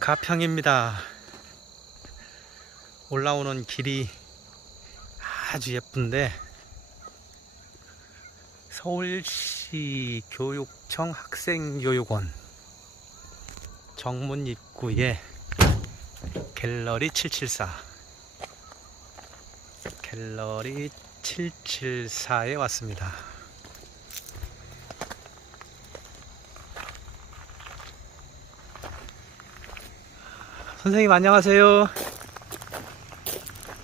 가평입니다. 올라오는 길이 아주 예쁜데 서울시 교육청 학생교육원 정문 입구에 갤러리 774 갤러리 774에 왔습니다. 선생님 안녕하세요.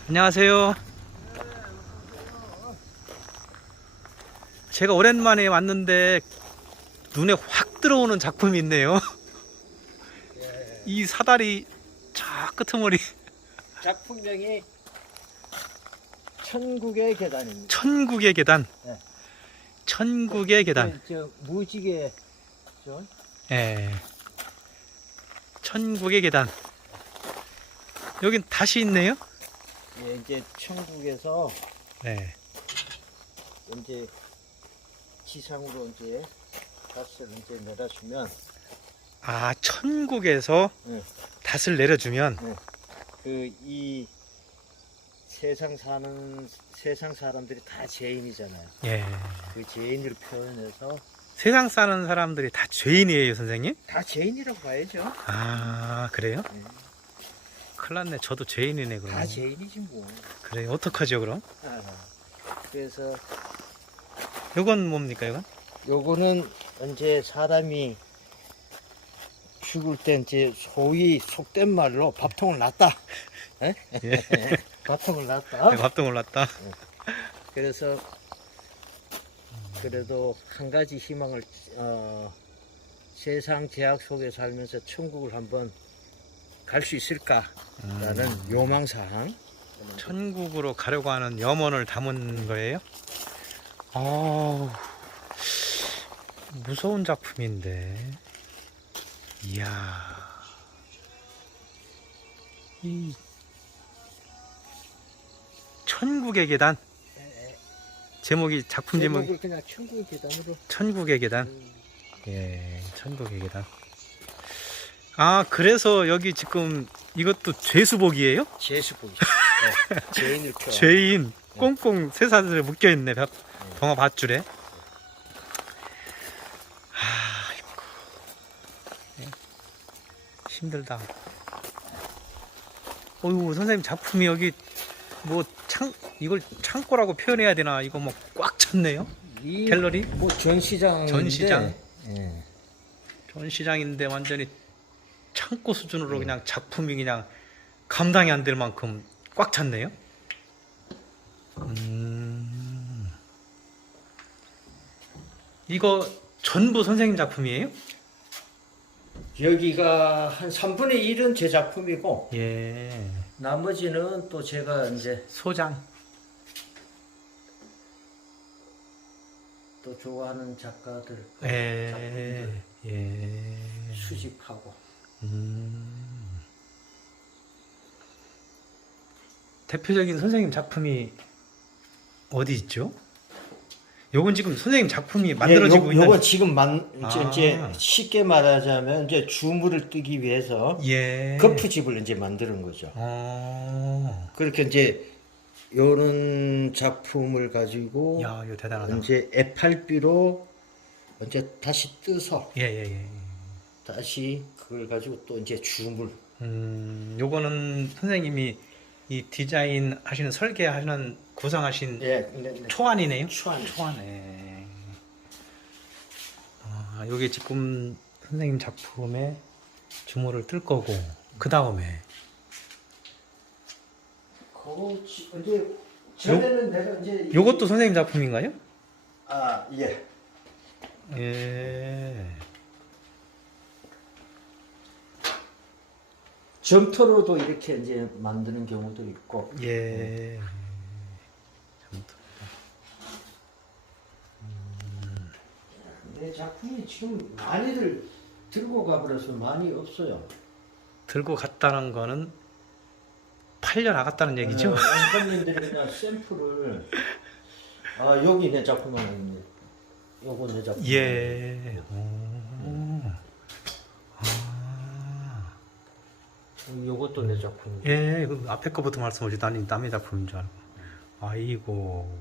안녕하세요. 제가 오랜만에 왔는데 눈에 확 들어오는 작품이 있네요. 이 사다리 저 끄트머리 작품명이 천국의 계단입니다. 천국의 계단. 네. 천국의 계단. 저, 저 무지개 죠 예. 천국의 계단. 여긴 다시 있네요. 예, 이제 천국에서 네. 이제 지상으로 이제 값을 이제 내려주면 아, 천국에서 네. 닷을 내려주면 그이 세상 사는 세상 사람들이 다 죄인이잖아요. 예. 그 죄인을 표현해서 세상 사는 사람들이 다 죄인이에요, 선생님? 다 죄인이라고 봐야죠. 아, 그래요? 네. 큰일 났네. 저도 죄인이네, 그럼. 다 죄인이지 뭐. 그래요. 어떡하죠, 그럼? 아, 그래서 요건 뭡니까, 이건? 요거는 이제 사람이 죽을 때 이제 소위 속된 말로 밥통을 놨다. 에? 예. 밥통을 놨다. 네, 밥도 몰랐다. 그래서 그래도 한 가지 희망을 어, 세상 제약 속에 살면서 천국을 한번 갈 수 있을까라는 음. 요망 사항. 천국으로 가려고 하는 염원을 담은 거예요? 아 무서운 작품인데. 이야. 이 천국의 계단 제목이 작품 제목이 제목을 그냥 천국의 계단으로. 천국의 계단. 음, 예, 천국의 계단. 아, 그래서 여기 지금 이것도 죄수복이에요? 제수복이죠. 네, 죄인을 표. 죄인 꽁꽁 쇠사슬에 묶여 있네 동화 밧줄에. 아이고 예. 힘들다. 어이구 선생님 작품이 여기 뭐 창 이걸 창고라고 표현해야 되나 이거 뭐 꽉 찼네요. 이 갤러리 뭐 전시장. 전시장. 예. 전시장인데 완전히 창고 수준으로 그냥 작품이 그냥 감당이 안 될 만큼 꽉 찼네요. 음. 이거 전부 선생님 작품이에요? 여기가 한 3분의 1은 제 작품이고 예. 나머지는 또 제가 이제 소장. 또 좋아하는 작가들 예. 작품들 예. 수집하고 음. 대표적인 선생님 작품이 어디 있죠? 요건 지금 선생님 작품이 만들어지고 예, 요, 있는 요건 지금 만 이제, 아. 이제 쉽게 말하자면 이제 주물을 뜨기 위해서 예. 거푸집을 이제 만드는 거죠. 어. 그렇게 이제 요런 작품을 가지고 야, 이거 대단하다. 이제 에팔비로 이제 다시 뜨서 예, 예, 예. 다시 그걸 가지고 또 이제 주물 음, 요거는 선생님이 이 디자인 하시는 설계하시는 구성하신 예, 네, 네. 초안이네요. 초안. 초안에. 아, 요게 지금 선생님 작품에 주모를 뜰 거고 그 다음에 그거 지- 이제 전에는 내가 이제 요것도 선생님 작품인가요? 아 예. 예. 점토로도 이렇게 이제 만드는 경우도 있고 예. 내 작품이 지금 많이들 들고 가버려서 많이 없어요. 들고 갔다는 거는 팔려 나갔다는 얘기죠? 원장님들이 그냥 샘플을 아 여기 내 작품 하나 있네. 요거 내 작품. 예. 오. 아. 음, 요것도 내 작품. 예, 그 앞에 거부터 말씀하지 나는 남의 작품인 줄 알고. 아이고.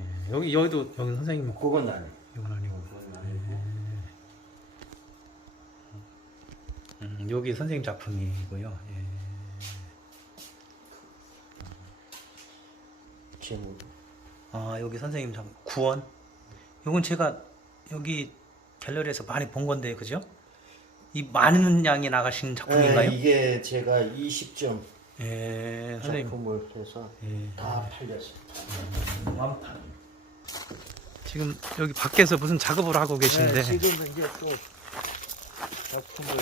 예, 여기 여기도 여기 선생님 그건 아니. 이건 아니고. 그건 아니고. 음, 여기 선생님 작품이고요. 예. 제목. 아 여기 선생님 작품 구원. 이건 제가 여기 갤러리에서 많이 본 건데 그죠? 이 많은 양이 나가신 작품인가요? 네, 이게 제가 20점 예, 선생님. 작품을 해서 예. 다 팔렸습니다. 완판. 지금 여기 밖에서 무슨 작업을 하고 계신데 네, 지금 이제 또 작품을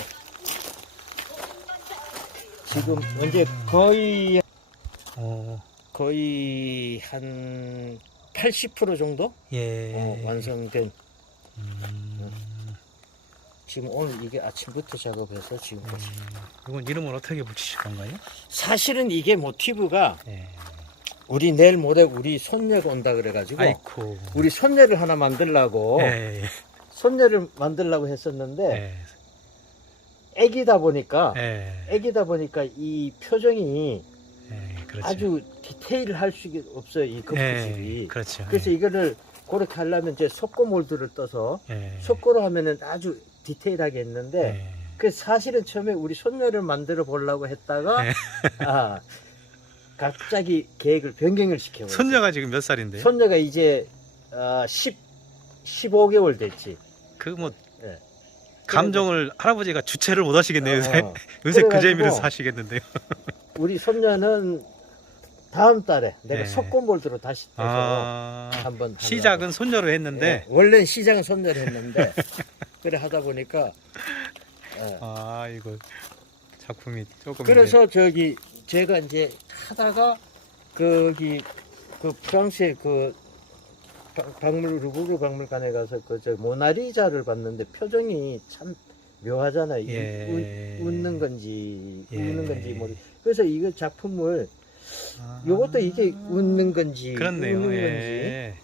지금 이제 거의 어, 거의 한 80% 정도 예. 어, 완성된 음, 지금 오늘 이게 아침부터 작업해서 지금까지 이건 이름을 어떻게 붙이실 건가요? 사실은 이게 모티브가 예. 우리 내일 모레 우리 손녀가 온다 그래가지고 아이코. 우리 손녀를 하나 만들라고 예, 예, 손녀를 만들라고 했었는데 예, 애기다 보니까 예, 애기다 보니까 이 표정이 예, 그렇죠. 아주 디테일할 수가 없어요 이 예, 컵부집이 그렇죠. 그래서 이거를 그렇게 하려면 이제 속고 몰드를 떠서 예, 속고로 하면은 아주 디테일하게 했는데 예, 그 사실은 처음에 우리 손녀를 만들어 보려고 했다가 예. 아 갑자기 계획을 변경을 시켜버렸어요. 손녀가 지금 몇 살인데요? 손녀가 이제 아, 10 15개월 됐지. 그뭐 예. 감정을 할아버지가 주체를 못 하시겠네요. 요새 어, 요새 그 재미로 사시겠는데요. 우리 손녀는 다음 달에 내가 네. 속고몰드로 다시 해서 아, 한번 시작은 손녀로 했는데 예, 원래는 시장은 손녀를 했는데 그래 하다 보니까 예. 아 이거 작품이 조금 그래서 저기 제가 이제 하다가 거기 그 프랑스의 그 박- 박물 루브르 박물관에 가서 그저 모나리자를 봤는데 표정이 참 묘하잖아요. 이 예. 웃, 웃는 건지 예. 웃는 건지 모르. 그래서 이거 작품을 아, 요것도 이게 웃는 건지 그렇네요. 웃는 예.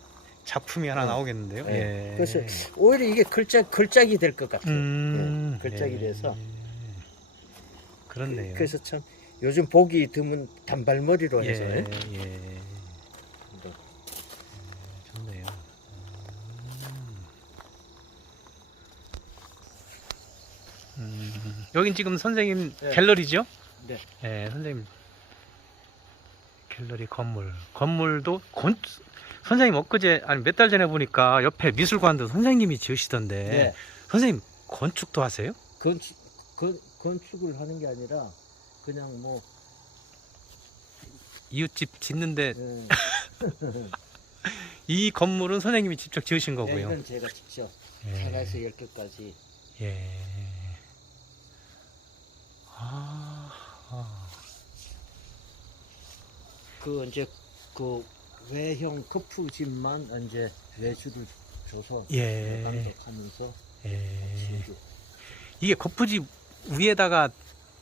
작품이 하나 어. 나오겠는데요. 건지. 예. 예. 그래서 오히려 이게 글자 글작이 될 것 같아요. 음, 예, 글작이 돼서. 그렇네요. 그래서 참 요즘 보기 드문 단발머리로 해서 예, 예. 예. 좋네요. 음. 음, 여긴 지금 선생님 네. 갤러리죠? 네. 예, 선생님 갤러리 건물. 건물도 건 선생님 엊그제 아니 몇 달 전에 보니까 옆에 미술관도 선생님이 지으시던데 네. 선생님 건축도 하세요? 건축, 건, 건축을 하는 게 아니라 그냥 뭐 이웃집 짓는데 예, 이 건물은 선생님이 직접 지으신 네, 거고요. 이건 제가 직접 예. 하나에서 열 개까지 예. 아, 아. 그 이제 그 외형 커프집만 이제 외주를 줘서 예. 감독하면서 예. 이게 거푸집 위에다가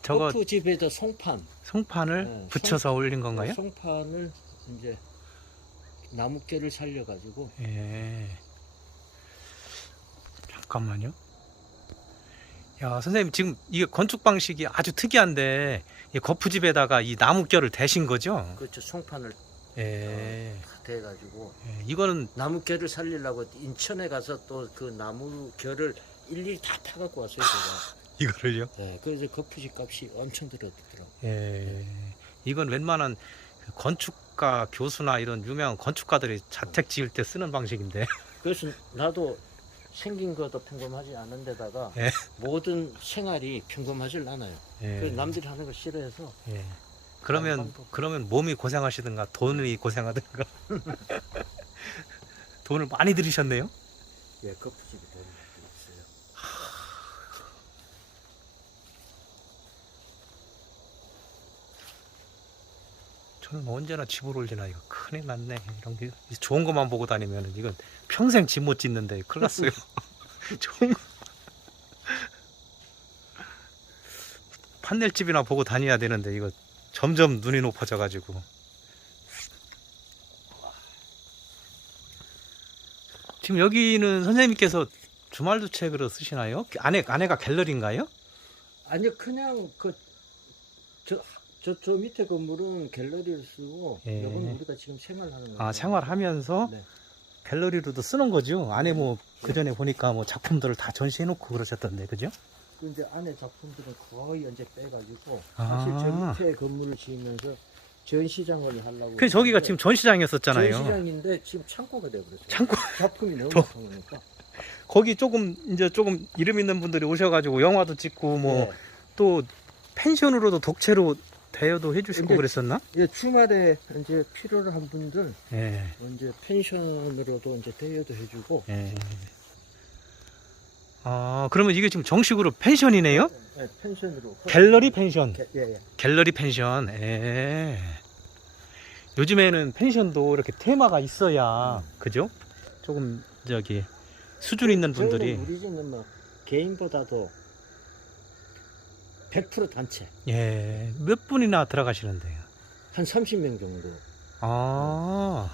저거 커프집에다 송판 송판을 네, 붙여서 올린 건가요? 송판을 이제 나무깨를 살려가지고 예. 잠깐만요. 야, 선생님 지금 이게 건축 방식이 아주 특이한데 이 거푸집에다가 이 나무결을 대신 거죠? 그렇죠 송판을 예. 다 대가지고 예, 이거는 나무 결을 살리려고 인천에 가서 또 그 나무 결을 일일이 다 타갖고 왔어요 제가. 이거를요? 네, 그래서 거푸집 값이 엄청 들었더라고. 예. 이건 웬만한 그 건축가 교수나 이런 유명한 건축가들이 자택 지을 때 쓰는 방식인데. 그래서 나도 생긴 것도 평범하지 않은 데다가 예. 모든 생활이 평범하질 않아요. 예. 그래서 남들이 하는 걸 싫어해서 예. 그러면. 그러면 몸이 고생하시든가 돈이 고생하든가. 돈을 많이 들이셨네요. 예, 되는 것도 있어요. 저는 언제나 집을 올리나 이거 큰일 났네. 이런 게 좋은 것만 보고 다니면 이건 평생 집 못 짓는데 큰일 났어요. 좋은 거. 판넬집이나 보고 다녀야 되는데 이거 점점 눈이 높아져 가지고 지금 여기는 선생님께서 주말도 책으로 쓰시나요? 아내 아내가 갤러리인가요? 아니 그냥 그저 저 저 밑에 건물은 갤러리를 쓰고 예. 이건 우리가 지금 생활하는. 아 생활하면서 네. 갤러리로도 쓰는 거죠. 안에 뭐 그 전에 보니까 뭐 작품들을 다 전시해 놓고 그러셨던데, 그죠? 근데 안에 작품들은 거의 이제 빼가지고 아. 사실 저 밑에 건물을 지으면서 전시장을 하려고. 그 저기가 했는데 지금 전시장이었었잖아요. 전시장인데 지금 창고가 돼버렸어요. 창고 작품이 너무 더- 많으니까. 거기 조금 이제 조금 이름 있는 분들이 오셔가지고 영화도 찍고 뭐 네. 또 펜션으로도 독채로 대여도 해주시고 근데- 그랬었나? 예, 주말에 이제 필요로 한 분들 예. 이제 펜션으로도 이제 대여도 해주고. 예. 아 그러면 이게 지금 정식으로 펜션이네요? 예, 펜션으로. 갤러리 펜션. 게- 예, 예. 갤러리 펜션. 예. 요즘에는 펜션도 이렇게 테마가 있어야 그죠? 조금 저기 수준 있는 분들이 저는 우리 집은 뭐 개인보다도 100% 단체 예. 몇 분이나 들어가시는데요? 한 30명 정도. 아.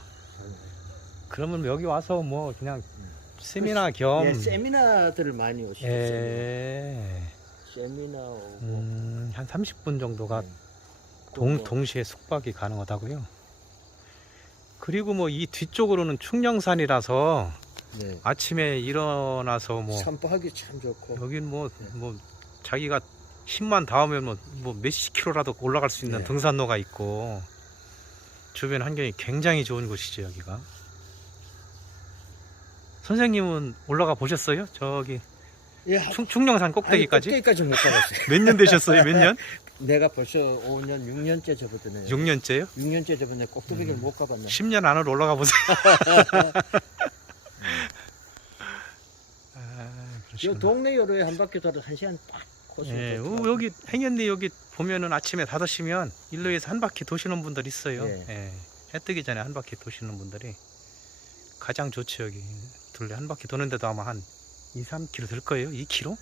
그러면 여기 와서 뭐 그냥 세미나 겸 예, 세미나들을 많이 오시죠. 예. 세미나 오고. 음, 한 30분 정도가 네. 동, 또 동시에 숙박이 가능하다고요. 그리고 뭐 이 뒤쪽으로는 충령산이라서 네. 아침에 일어나서 뭐 산보하기 참 좋고. 여긴 뭐, 네. 뭐 자기가 힘만 닿으면 뭐, 뭐 몇십 킬로라도 올라갈 수 있는 네. 등산로가 있고 주변 환경이 굉장히 좋은 곳이죠 여기가. 선생님은 올라가 보셨어요? 저기 예, 하- 충, 충령산 꼭대기까지? 아니, 꼭대기까지 못 가봤어요. 몇 년 되셨어요? 몇 년? 내가 벌써 5년, 6년째 접어드네. 6년째요? 6년째 접어네. 꼭대기를 음. 못 가봤네. 10년 안으로 올라가 보세요. 아, 저 그러시구나. 동네 요로에 한 바퀴 돌아 한 시간 딱 코스. 예, 어, 여기 행연리 여기 보면은 아침에 5시면 일로에서 한 바퀴 도시는 분들 있어요. 예. 예. 해 뜨기 전에 한 바퀴 도시는 분들이 가장 좋죠 여기. 둘레 한 바퀴 도는데도 아마 한 2, 3km 될 거예요. 2km?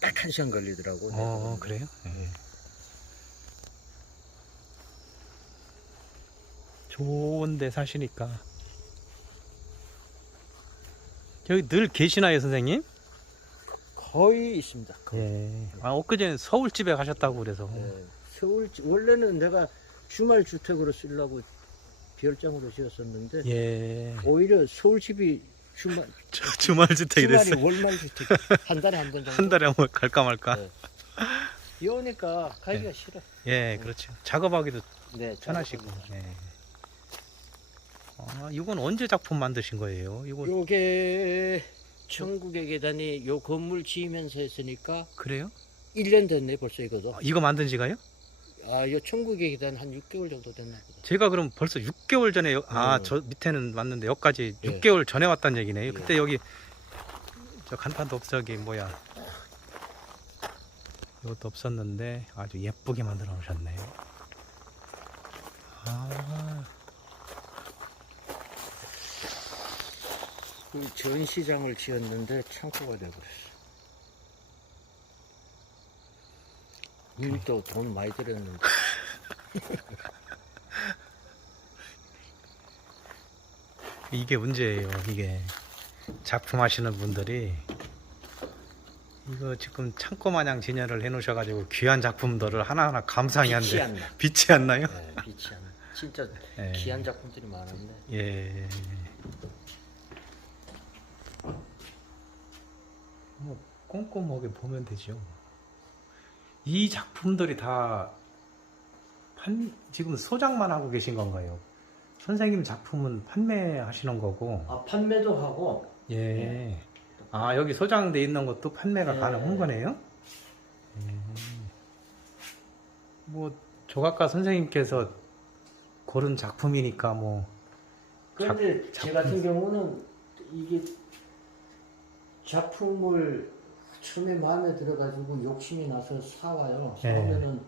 딱 한 시간 걸리더라고. 어, 그래요? 예. 좋은데 사시니까. 여기 늘 계시나요, 선생님? 거의 있습니다. 거의. 예. 아, 엊그제 서울집에 가셨다고 그래서. 예, 서울 원래는 내가 주말 주택으로 쓰려고 별장으로 지었었는데 예. 오히려 서울 집이 주말 저 주말 주택이 주말이 됐어요. 월말 주택 한 달에 한 번 정도. 한 달에 한번 갈까 말까. 네. 비 오니까 가기가 싫어. 예, 그렇죠. 작업하기도 네, 편하시고. 예. 아, 이건 언제 작품 만드신 거예요? 이거 요게 천국의 계단이 요 건물 지으면서 했으니까 그래요? 1년 됐네 벌써 이거도. 아, 이거 만든 지가요? 아, 요 천국의 계단 한 6개월 정도 됐나 보다. 제가 그럼 벌써 6개월 전에 여- 아, 음. 저 밑에는 왔는데 여기까지 예. 6개월 전에 왔다는 얘기네요. 예. 그때 여기 저 간판도 없 저기 뭐야. 이것도 없었는데 아주 예쁘게 만들어 놓으셨네요. 아, 그 전시장을 지었는데 창고가 돼버렸어. 이미 또돈 많이 들였는데. 이게 문제예요. 이게 작품 하시는 분들이 이거 지금 창고 마냥 진열을 해 놓으셔가지고 귀한 작품들을 하나하나 감상이 안 빛이 돼. 안 나. 빛이 안 나요? 네, 빛이 안 나. 진짜 예. 귀한 작품들이 많은데. 예. 뭐 꼼꼼하게 보면 되죠. 이 작품들이 다 판, 지금 소장만 하고 계신 건가요? 선생님 작품은 판매하시는 거고. 아, 판매도 하고. 예. 아, 여기 소장돼 있는 것도 판매가 예. 가능한 거네요? 예. 뭐, 조각가 선생님께서 고른 작품이니까 뭐, 그런데 작- 제 같은 경우는 이게 작품을 처음에 마음에 들어가지고 욕심이 나서 사와요. 예. 사오면은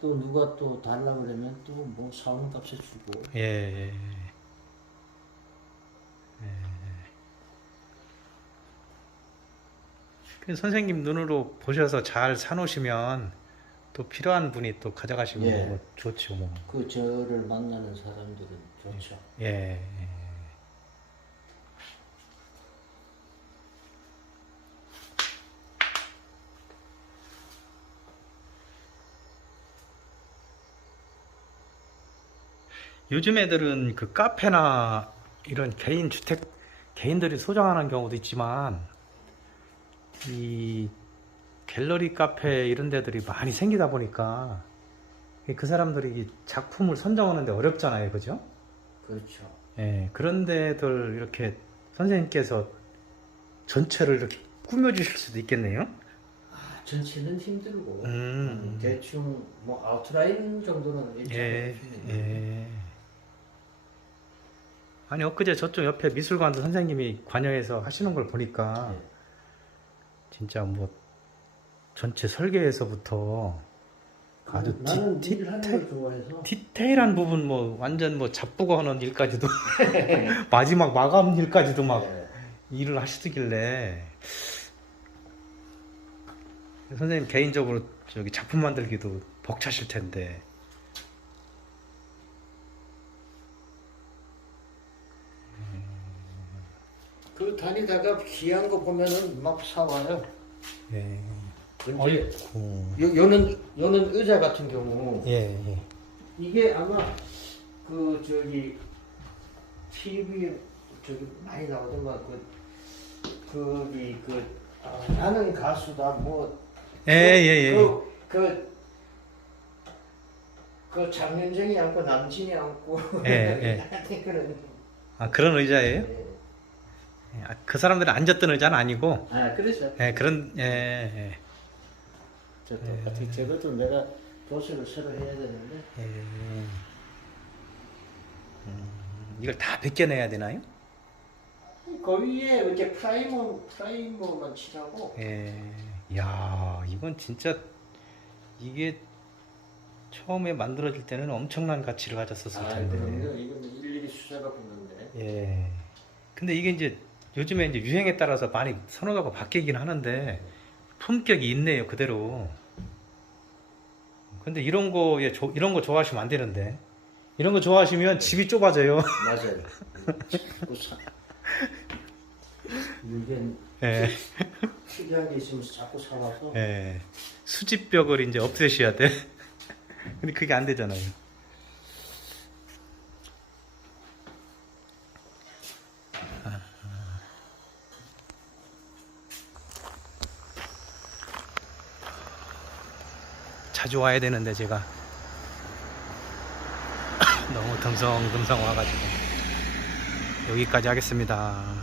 또 누가 또 달라 그러면 또 뭐 사오는 값에 주고. 예. 예. 그 선생님 눈으로 보셔서 잘 사놓으시면 또 필요한 분이 또 가져가시면 예. 뭐 좋죠. 뭐. 그 저를 만나는 사람들은 좋죠. 예. 예. 요즘 애들은 그 카페나 이런 개인 주택 개인들이 소장하는 경우도 있지만 이 갤러리 카페 이런 데들이 많이 생기다 보니까 그 사람들이 이 작품을 선정하는데 어렵잖아요, 그죠? 그렇죠. 예, 그런 데들 이렇게 선생님께서 전체를 이렇게 꾸며 주실 수도 있겠네요. 아, 전체는 힘들고 음. 대충 뭐 아웃라인 정도는 일찍 예, 예. 아니 엊그제 저쪽 옆에 미술관도 선생님이 관여해서 하시는 걸 보니까 예. 진짜 뭐 전체 설계에서부터 아주 디, 나는 디, 일하는 디테일, 걸 좋아해서 디테일한 부분 뭐 완전 뭐 잡부가 하는 일까지도 마지막 마감 일까지도 막 예. 일을 하시길래 선생님 개인적으로 저기 작품 만들기도 벅차실 텐데 그 다니다가 귀한 거 보면은 막 사와요. 예. 이제 어이구. 요, 요는 요는 의자 같은 경우 예, 예. 이게 아마 그 저기 TV에 저기 많이 나오더만 그 그기 그 아, 나는 가수다 뭐 예, 예, 예. 그, 그, 그 장윤정이 앉고 남진이 앉고 예, 그런 아, 그런 의자예요? 예. 예, 아, 그 사람들은 앉았던 의자는 아니고, 아 그래서 예, 그런, 예, 예, 저도 어떻게 저것도 내가 도색을 새로 해야 되는데 예. 음, 이걸 다 벗겨내야 되나요? 그 위에 이렇게 프라이머 프라이머만 칠하고 예. 야, 이건 진짜, 이게 처음에 만들어질 때는 엄청난 가치를 가졌었을 아 텐데. 그럼요 이건 일일이 수작하고 있는데 예. 근데 이게 이제 요즘에 이제 유행에 따라서 많이 선호도가 바뀌긴 하는데 품격이 있네요 그대로. 근데 이런 거에 조- 이런 거 좋아하시면 안 되는데 이런 거 좋아하시면 집이 좁아져요. 맞아요 이게 예. 특이한 게 있으면 자꾸 사와서 예. 수집벽을 이제 없애셔야 돼. 근데 그게 안 되잖아요. 자주 와야 되는데 제가 너무 듬성듬성 와가지고 여기까지 하겠습니다.